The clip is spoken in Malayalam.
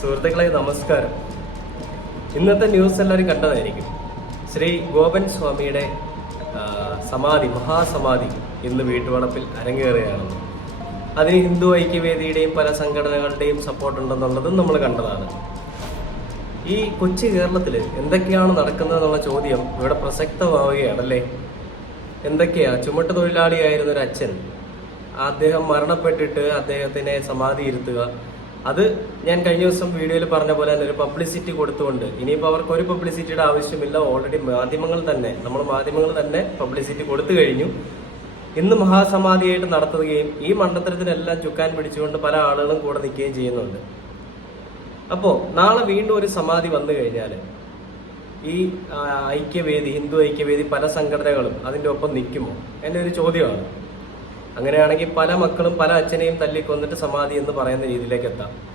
സുഹൃത്തുക്കളെ നമസ്കാരം. ഇന്നത്തെ ന്യൂസ് എല്ലാവരും കണ്ടതായിരിക്കും. ശ്രീ ഗോപൻ സ്വാമിയുടെ സമാധി, മഹാസമാധി ഇന്ന് വീട്ടുവളപ്പിൽ അരങ്ങേറുകയാണെന്ന്. അതിന് ഹിന്ദു ഐക്യവേദിയുടെയും പല സംഘടനകളുടെയും സപ്പോർട്ട് ഉണ്ടെന്നുള്ളതും നമ്മൾ കണ്ടതാണ്. ഈ കൊച്ചു കേരളത്തിൽ എന്തൊക്കെയാണ് നടക്കുന്നതെന്നുള്ള ചോദ്യം ഇവിടെ പ്രസക്തമാവുകയാണല്ലേ. എന്തൊക്കെയാ? ചുമട്ട് തൊഴിലാളിയായിരുന്ന ഒരു അച്ഛൻ, അദ്ദേഹം മരണപ്പെട്ടിട്ട് അദ്ദേഹത്തിനെ സമാധി ഇരുത്തുക, അത് ഞാൻ കഴിഞ്ഞ ദിവസം വീഡിയോയിൽ പറഞ്ഞ പോലെ തന്നെ ഒരു പബ്ലിസിറ്റി കൊടുത്തുകൊണ്ട്, ഇനിയിപ്പോൾ അവർക്ക് ഒരു പബ്ലിസിറ്റിയുടെ ആവശ്യമില്ല, ഓൾറെഡി മാധ്യമങ്ങൾ തന്നെ പബ്ലിസിറ്റി കൊടുത്തു കഴിഞ്ഞു. ഇന്ന് മഹാസമാധിയായിട്ട് നടത്തുകയും ഈ മണ്ഡലത്തിനെല്ലാം ചുക്കാൻ പിടിച്ചുകൊണ്ട് പല ആളുകളും കൂടെ നിൽക്കുകയും ചെയ്യുന്നുണ്ട്. അപ്പോൾ നാളെ വീണ്ടും ഒരു സമാധി വന്നു കഴിഞ്ഞാൽ ഈ ഐക്യവേദി, ഹിന്ദു ഐക്യവേദി, പല സംഘടനകളും അതിൻ്റെ ഒപ്പം നിൽക്കുമോ? എൻ്റെ ഒരു ചോദ്യമാണ്. അങ്ങനെയാണെങ്കിൽ പല മക്കളും പല അച്ഛനെയും തല്ലിക്കൊന്നിട്ട് സമാധി എന്ന് പറയുന്ന രീതിയിലേക്ക് എത്താം.